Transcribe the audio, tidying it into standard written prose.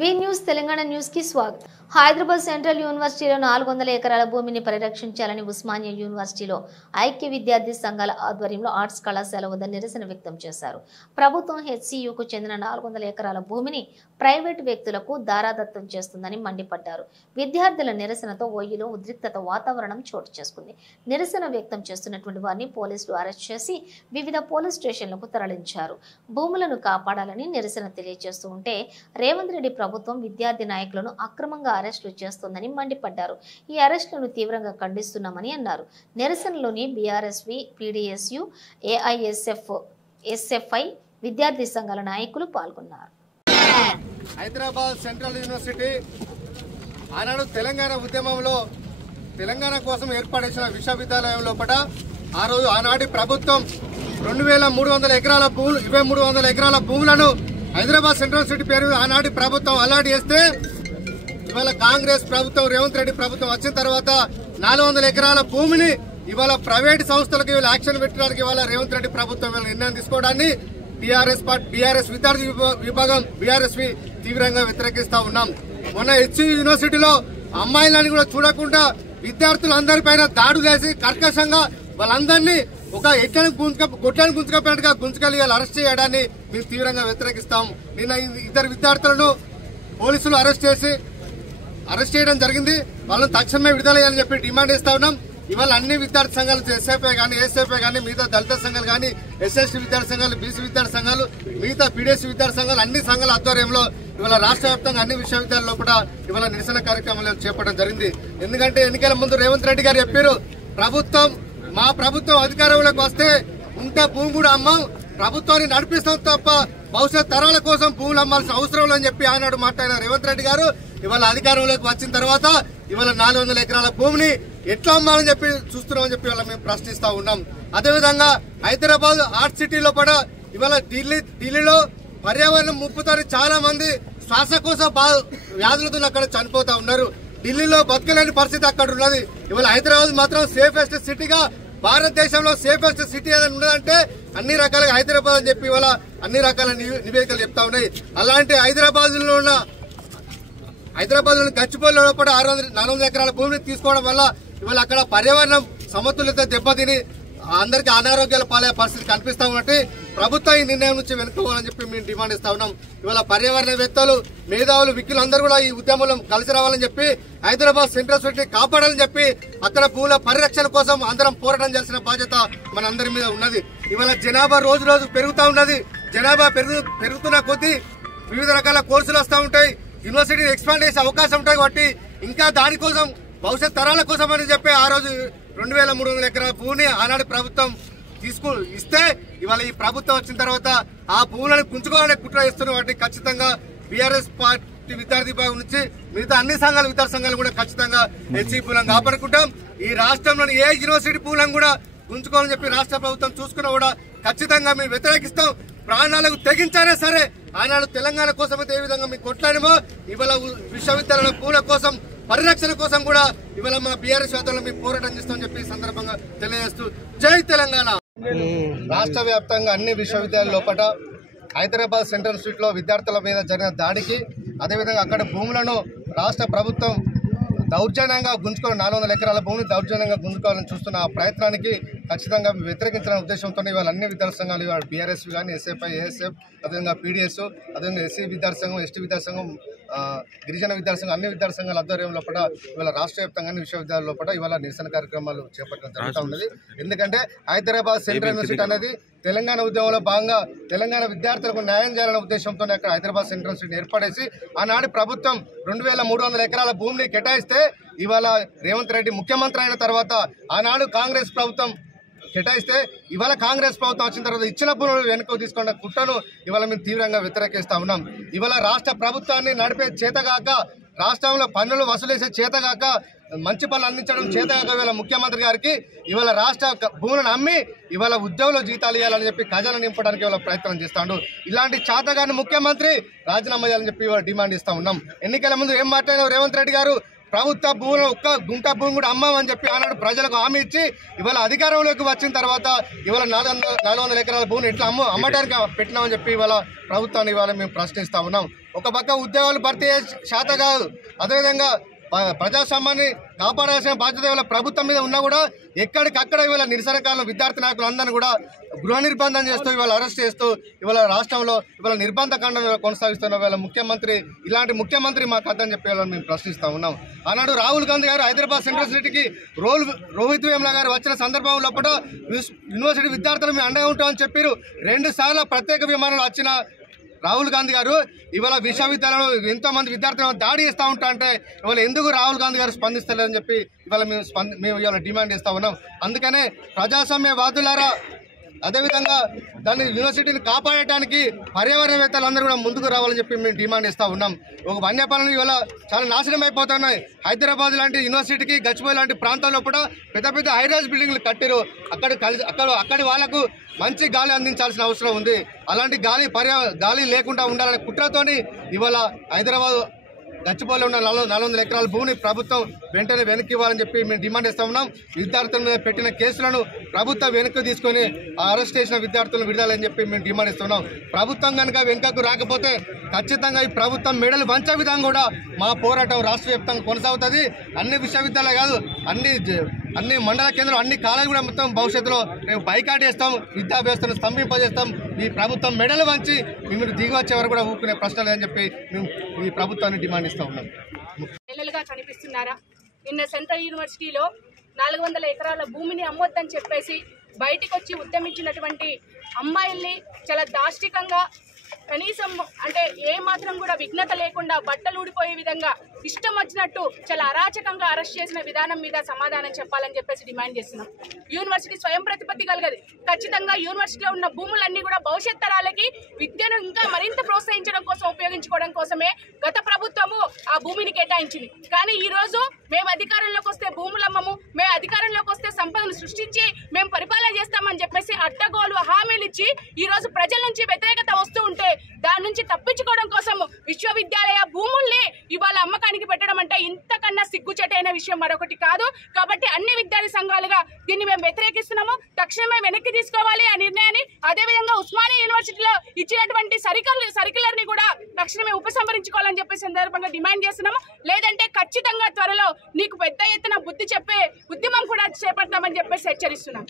వి news Telangana news కి స్వాగతం. Hyderabad central యూనివర్సిటీలో 400 ఎకరాల భూమిని పరిరక్షించాలని ఉస్మానియా యూనివర్సిటీలో ఐక్య విద్యార్థి సంఘాల ఆధ్వర్యంలో ఆర్ట్స్ కళాశాల వద్ద నిరసన వ్యక్తం చేశారు. ప్రభుత్వం హెచ్సియుకు చెందిన 400 ఎకరాల భూమిని ప్రైవేటు వ్యక్తులకు దారాదత్తం చేస్తుందని మండిపడ్డారు. విద్యార్థుల నిరసనతో ఓయూలో ఉద్రిక్తత వాతావరణం చోటు చేసుకుంది. నిరసన వ్యక్తం చేస్తున్నటువంటి వారిని పోలీసులు అరెస్ట్ చేసి వివిధ పోలీస్ స్టేషన్లకు తరలించారు. భూములను కాపాడాలని నిరసన తెలియజేస్తూ ఉంటే రేవంత్ రెడ్డి ప్రభుత్వం విద్యార్థి నాయకులను అక్రమంగా అరెస్టులు చేస్తోందని మండిపడ్డారు. ఈ అరెస్టులను తీవ్రంగా ఖండిస్తున్నామని అన్నారు. నిరసనలోని బీఆర్ఎస్వి, పీడీఎస్యు, ఏఐఎస్ఎఫ్, ఎస్ఎఫ్ఐ విద్యార్థి సంఘాల నాయకులు పాల్గొన్నారు. హైదరాబాద్ సెంట్రల్ యూనివర్సిటీ ఆనాడు తెలంగాణ ఉద్యమంలో తెలంగాణ కోసం ఏర్పాటు విశ్వవిద్యాలయం లోపల ఆ రోజు ఆనాటి ప్రభుత్వం 2300 ఎకరాల భూములు 2300 ఎకరాల భూములను హైదరాబాద్ సెంట్రల్ సిటీ పేరు ఆనాటి ప్రభుత్వం అలాట్ చేస్తే ఇవాళ కాంగ్రెస్ ప్రభుత్వం రేవంత్ రెడ్డి ప్రభుత్వం వచ్చిన తర్వాత 400 ఎకరాల భూమిని ఇవాళ ప్రైవేట్ సంస్థలకు యాక్షన్ పెట్టడానికి ఇవాళ రేవంత్ రెడ్డి ప్రభుత్వం నిర్ణయం తీసుకోవడాన్ని బీఆర్ఎస్ విద్యార్థి విభాగం బీఆర్ఎస్వి తీవ్రంగా వ్యతిరేకిస్తా ఉన్నాం. మొన్న హెచ్సియు యూనివర్సిటీలో అమ్మాయిలని కూడా చూడకుండా విద్యార్థులందరిపైన దాడులు చేసి కర్కశంగా వాళ్ళందరినీ ఒక గొడ్లను గుంజుకపోయినట్టుగా గుంజుకెళ్ళి అరెస్ట్ చేయడాన్ని మేము తీవ్రంగా వ్యతిరేకిస్తాం. నిన్న ఇద్దరు విద్యార్థులను పోలీసులు అరెస్ట్ చేయడం జరిగింది. వాళ్ళని తక్షణమే విడుదల చేయాలని చెప్పి డిమాండ్ చేస్తా ఉన్నాం. ఇవాళ అన్ని విద్యార్థి సంఘాలు ఎస్ఎఫ్ఐ కానీ ఏఎస్ఎఫ్ఐ కానీ మిగతా దళిత సంఘాలు కానీ ఎస్ఎస్టీ విద్యార్థి సంఘాలు బీసీ విద్యార్థి సంఘాలు మిగతా పీడీఎస్ విద్యార్థి సంఘాలు అన్ని సంఘాల ఆధ్వర్యంలో ఇవాళ రాష్ట్ర వ్యాప్తంగా అన్ని విశ్వవిద్యాలయాల్లో కూడా ఇవాళ నిరసన కార్యక్రమాలు చేపట్టడం జరిగింది. ఎందుకంటే ఎన్నికల ముందు రేవంత్ రెడ్డి గారు చెప్పారు, మా ప్రభుత్వం అధికారంలోకి వస్తే ఉంటే భూమి కూడా అమ్మం, ప్రభుత్వాన్ని నడిపిస్తాం తప్ప భవిష్యత్ తరాల కోసం భూములు అమ్మాల్సిన అవసరం లేదని చెప్పి ఆనాడు మాట్లాడిన రేవంత్ రెడ్డి గారు ఇవాళ అధికారంలోకి వచ్చిన తర్వాత ఇవాళ 400 ఎకరాల భూమిని ఎట్లా అమ్మాలని చెప్పి చూస్తున్నామని చెప్పి ఇవాళ మేము ప్రశ్నిస్తా ఉన్నాం. అదేవిధంగా హైదరాబాద్ ఆర్ట్ సిటీలో కూడా ఇవాళ ఢిల్లీలో పర్యావరణం ముప్పుతారు చాలా మంది శ్వాసకోశ వ్యాధులతో అక్కడ చనిపోతా ఉన్నారు. ఢిల్లీలో బతకలేని పరిస్థితి అక్కడ ఉన్నది. ఇవాళ హైదరాబాద్ మాత్రం సేఫెస్ట్ సిటీగా భారతదేశంలో సేఫెస్ట్ సిటీ ఏదైనా ఉన్నదంటే అన్ని రకాలుగా హైదరాబాద్ అని చెప్పి ఇవాళ అన్ని రకాల నివేదికలు చెప్తా ఉన్నాయి. అలాంటి హైదరాబాద్ లోని గచ్చిబౌలిలో కూడా 400 ఎకరాల భూమిని తీసుకోవడం వల్ల ఇవాళ అక్కడ పర్యావరణం సమతుల్యత దెబ్బతిని అందరికీ అనారోగ్యాల పాలే పరిస్థితి కనిపిస్తా ఉన్నట్టు ప్రభుత్వం ఈ నిర్ణయం నుంచి వెనుకోవాలని చెప్పి మేము డిమాండ్ ఇస్తా ఉన్నాం. ఇవాళ పర్యావరణవేత్తలు, మేధావులు, విజ్ఞులందరూ కూడా ఈ ఉద్యమంలో కలిసి రావాలని చెప్పి హైదరాబాద్ సెంట్రల్ సిటీ కాపాడాలని చెప్పి అక్కడ భూముల పరిరక్షణ కోసం అందరం పోరాటం చేయాల్సిన బాధ్యత మన అందరి మీద ఉన్నది. ఇవాళ జనాభా రోజు రోజు పెరుగుతా ఉన్నది. జనాభా పెరుగుతున్న కొద్దీ వివిధ రకాల కోర్సులు వస్తూ ఉంటాయి. యూనివర్సిటీ ఎక్స్పాండ్ చేసే అవకాశం ఉంటాయి. కాబట్టి ఇంకా దానికోసం భవిష్యత్ తరాల కోసం అని చెప్పి ఆ రోజు 2300 ఎకరాల భూమిని ఆనాడు ప్రభుత్వం ఇస్తే ఇవాళ ఈ ప్రభుత్వం వచ్చిన తర్వాత ఆ భూములను కుంచుకోవాలనే కుట్ర చేస్తున్న వాటిని ఖచ్చితంగా బీఆర్ఎస్ పార్టీ విద్యార్థి విభాగం నుంచి మిగతా అన్ని సంఘాలు విద్యార్థి సంఘాలు కూడా ఖచ్చితంగా హెచ్సి భూములను కాపాడుకుంటాం. ఈ రాష్ట్రంలోని ఏ యూనివర్సిటీ భూములను కూడా గుంజుకోవాలని చెప్పి రాష్ట్ర ప్రభుత్వం చూసుకున్నా కూడా ఖచ్చితంగా మేము వ్యతిరేకిస్తాం. ప్రాణాలకు తెగించారే సరే ఆనాడు తెలంగాణ కోసం అయితే ఏ విధంగా మేము కొట్లాడమో ఇవాళ విశ్వవిద్యాలయాల భూముల కోసం పరిరక్షణ కోసం కూడా ఇవాళ మన బీఆర్ఎస్ వ్యాప్తంలో మేము పోరాటం చేస్తామని చెప్పి సందర్భంగా తెలియజేస్తూ జై తెలంగాణ. రాష్ట్ర వ్యాప్తంగా అన్ని విశ్వవిద్యాలయాల లోపల హైదరాబాద్ సెంట్రల్ స్ట్రీట్ లో విద్యార్థుల మీద జరిగిన దాడికి అదేవిధంగా అక్కడ భూములను రాష్ట్ర ప్రభుత్వం దౌర్జన్యంగా గుంజుకోవాలి 400 ఎకరాల భూమిని దౌర్జన్యంగా గుంజుకోవాలని చూస్తున్న ఆ ప్రయత్నానికి ఖచ్చితంగా వ్యతిరేకించిన ఉద్దేశంతో ఇవాళ అన్ని విద్యార్థి సంఘాలు ఇవాళ బీఆర్ఎస్ కానీ ఎస్ఎఫ్ఐ, ఏఎస్ఎఫ్, అదేవిధంగా పీడీఎస్, అదేవిధంగా ఎస్సీ విద్యార్థి సంఘం, ఎస్టీ విద్యార్థి సంఘం, గిరిజన విద్యార్థి సంఘం అన్ని విద్యార్థి సంఘాల ఆధ్వర్యం లోపల ఇవాళ రాష్ట్ర వ్యాప్తంగా విశ్వవిద్యాలయాల లోపల ఇవాళ నిరసన కార్యక్రమాలు చేపట్టడం జరుగుతూ ఉన్నది. ఎందుకంటే హైదరాబాద్ సెంట్రల్ యూనివర్సిటీ అనేది తెలంగాణ ఉద్యమంలో భాగంగా తెలంగాణ విద్యార్థులకు న్యాయం చేయాలనే ఉద్దేశంతో అక్కడ హైదరాబాద్ సెంట్రల్ యూనివర్సిటీ ఏర్పడేసి ఆనాడు ప్రభుత్వం 2300 ఎకరాల భూమిని కేటాయిస్తే ఇవాళ రేవంత్ రెడ్డి ముఖ్యమంత్రి అయిన తర్వాత ఆనాడు కాంగ్రెస్ ప్రభుత్వం కేటాయిస్తే ఇవాళ కాంగ్రెస్ ప్రభుత్వం వచ్చిన తర్వాత ఇచ్చిన భూములు వెనుక తీసుకున్న కుట్రను ఇవాళ మేము తీవ్రంగా వ్యతిరేకిస్తా ఉన్నాం. ఇవాళ రాష్ట్ర ప్రభుత్వాన్ని నడిపే చేతగాక, రాష్ట్రంలో పన్నులు వసూలు చేసే చేతగాక, మంచి పనులు అందించడం చేతగాక ఇవాళ ముఖ్యమంత్రి గారికి ఇవాళ రాష్ట్ర భూములను అమ్మి ఇవాళ ఉద్యోగులు జీతాలు ఇవ్వాలని చెప్పి ఖజానా నింపడానికి ఇవాళ ప్రయత్నం చేస్తాడు. ఇలాంటి చేతగాని ముఖ్యమంత్రి రాజీనామా చేయాలని చెప్పి ఇవాళ డిమాండ్ ఇస్తా ఉన్నాం. ఎన్నికల ముందు ఏం మాట్లాడినావు రేవంత్ రెడ్డి గారు? ప్రభుత్వ భూములు ఒక్క గుంట భూమి కూడా అమ్మామని చెప్పి ఆనాడు ప్రజలకు హామీ ఇచ్చి ఇవాళ అధికారంలోకి వచ్చిన తర్వాత ఇవాళ 400 ఎకరాల భూమిని ఎట్లా అమ్మడానికి పెట్టినామని చెప్పి ఇవాళ ప్రభుత్వాన్ని ఇవాళ మేము ప్రశ్నిస్తా ఉన్నాం. ఒక పక్క ఉద్యోగాలు భర్తీ శాత కాదు, అదేవిధంగా ప్రజాస్వామ్యాన్ని కాపాడాల్సిన బాధ్యత ఇవాళ ప్రభుత్వం మీద ఉన్నా కూడా ఎక్కడికక్కడ ఇవాళ నిరసనకారులు విద్యార్థి నాయకులు అందరినీ కూడా గృహ నిర్బంధం చేస్తూ ఇవాళ అరెస్ట్ చేస్తూ ఇవాళ రాష్ట్రంలో ఇవాళ నిర్బంధ కాండం కొనసాగిస్తున్న ఇవాళ ముఖ్యమంత్రి ఇలాంటి ముఖ్యమంత్రి మాకు అర్థం చెప్పి మేము ప్రశ్నిస్తా ఉన్నాం. ఆనాడు రాహుల్ గాంధీ గారు హైదరాబాద్ సెంట్రల్ సిటీకి రోహిత్ వేముల గారు వచ్చిన సందర్భంలో యూనివర్సిటీ విద్యార్థులు మేము అండగా ఉంటామని చెప్పారు. 2 సార్లు ప్రత్యేక విమానాలు వచ్చిన రాహుల్ గాంధీ గారు ఇవాళ విశ్వవిద్యాలయంలో ఎంతో మంది విద్యార్థులను దాడి చేస్తూ ఉంటా అంటే ఇవాళ ఎందుకు రాహుల్ గాంధీ గారు స్పందిస్తలేదని చెప్పి ఇవాళ మేము ఇవాళ డిమాండ్ చేస్తా ఉన్నాం. అందుకనే ప్రజాస్వామ్యవాదులారా, అదేవిధంగా దాన్ని యూనివర్సిటీని కాపాడటానికి పర్యావరణవేత్తలందరూ కూడా ముందుకు రావాలని చెప్పి మేము డిమాండ్ చేస్తూ ఉన్నాం. ఒక వన్యప్రాణులు ఇవాళ చాలా నాశనం అయిపోతున్నాయి. హైదరాబాద్ లాంటి యూనివర్సిటీకి గచ్చిబౌలి లాంటి ప్రాంతాల్లో కూడా పెద్ద పెద్ద హైరైజ్ బిల్డింగ్లు కట్టారు. అక్కడి వాళ్ళకు మంచి గాలి అందించాల్సిన అవసరం ఉంది. అలాంటి గాలి లేకుండా ఉండాలనే కుట్రతోని ఇవాళ హైదరాబాద్ గచ్చిబౌలిలో ఉన్న 400 ఎకరాల భూమిని ప్రభుత్వం వెంటనే వెనక్కి ఇవ్వాలని చెప్పి మేము డిమాండ్ చేస్తా ఉన్నాం. విద్యార్థుల మీద పెట్టిన కేసులను ప్రభుత్వం వెనక్కి తీసుకొని అరెస్ట్ చేసిన విద్యార్థులను విడుదలని చెప్పి మేము డిమాండ్ ఇస్తున్నాం. ప్రభుత్వం కనుక వెనుకకు రాకపోతే ఖచ్చితంగా ఈ ప్రభుత్వం మెడలు వంచే విధంగా కూడా మా పోరాటం రాష్ట్ర వ్యాప్తంగా కొనసాగుతుంది. అన్ని విశ్వవిద్యాలయాలు కాదు, అన్ని మండల కేంద్రాలు, అన్ని కాలేజీలు కూడా మొత్తం భవిష్యత్తులో మేము బైకాట్ చేస్తాం, విద్యా వ్యవస్థను స్తంభింపజేస్తాం. ఈ ప్రభుత్వం మెడలు వంచి మిమ్మల్ని దిగి వచ్చే వరకు కూడా ఊపుకునే ప్రశ్న లేదని చెప్పి మేము ఈ ప్రభుత్వాన్ని డిమాండ్ ఇస్తా ఉన్నాం. నెలలుగా కనిపిస్తున్నారా? నిన్న సెంట్రల్ యూనివర్సిటీలో 400 ఎకరాల భూమిని అమ్మొద్దని చెప్పేసి బయటికి వచ్చి ఉద్యమించినటువంటి అమ్మాయిల్ని చాలా దాష్టికంగా, కనీసం అంటే ఏ మాత్రం కూడా విఘ్నత లేకుండా బట్టలు ఊడిపోయే విధంగా ఇష్టం వచ్చినట్టు చాలా అరాచకంగా అరెస్ట్ చేసిన విధానం మీద సమాధానం చెప్పాలని చెప్పేసి డిమాండ్ చేస్తున్నాం. యూనివర్సిటీ స్వయం ప్రతిపత్తి కలగదు. ఖచ్చితంగా యూనివర్సిటీలో ఉన్న భూములన్నీ కూడా భవిష్యత్ తరాలకి విద్యను ఇంకా మరింత ప్రోత్సహించడం కోసం ఉపయోగించుకోవడం కోసమే గత ప్రభుత్వము ఆ భూమిని కేటాయించింది. కానీ ఈ రోజు మేము అధికారంలోకి వస్తే భూములమ్మము, మేము అధికారంలోకి వస్తే సంపదను సృష్టించి మేము పరిపాలన చేస్తామని చెప్పేసి అడ్డగోలు హామీలు ఇచ్చి ఈ రోజు ప్రజల నుంచి వ్యతిరేకత వస్తూ ఉంటే దాని నుంచి తప్పించుకోవడం కోసం విశ్వవిద్యాలయ భూముల్ని ఇవాళ అమ్మకానికి పెట్టడం అంటే ఇంతకన్నా సిగ్గుచేటైన విషయం మరొకటి కాదు. కాబట్టి అన్ని విద్యార్థి సంఘాలుగా దీన్ని మేము వ్యతిరేకిస్తున్నాము. తక్షణమే వెనక్కి తీసుకోవాలి ఆ నిర్ణయాన్ని. అదేవిధంగా ఉస్మానియా యూనివర్సిటీలో ఇచ్చినటువంటి సర్క్యులర్ ని కూడా తక్షణమే ఉపసంహరించుకోవాలని చెప్పే సందర్భంగా డిమాండ్ చేస్తున్నాము. లేదంటే ఖచ్చితంగా త్వరలో నీకు పెద్ద ఎత్తున బుద్ధి చెప్పే ఉద్యమం కూడా చేపడతామని చెప్పేసి హెచ్చరిస్తున్నాం.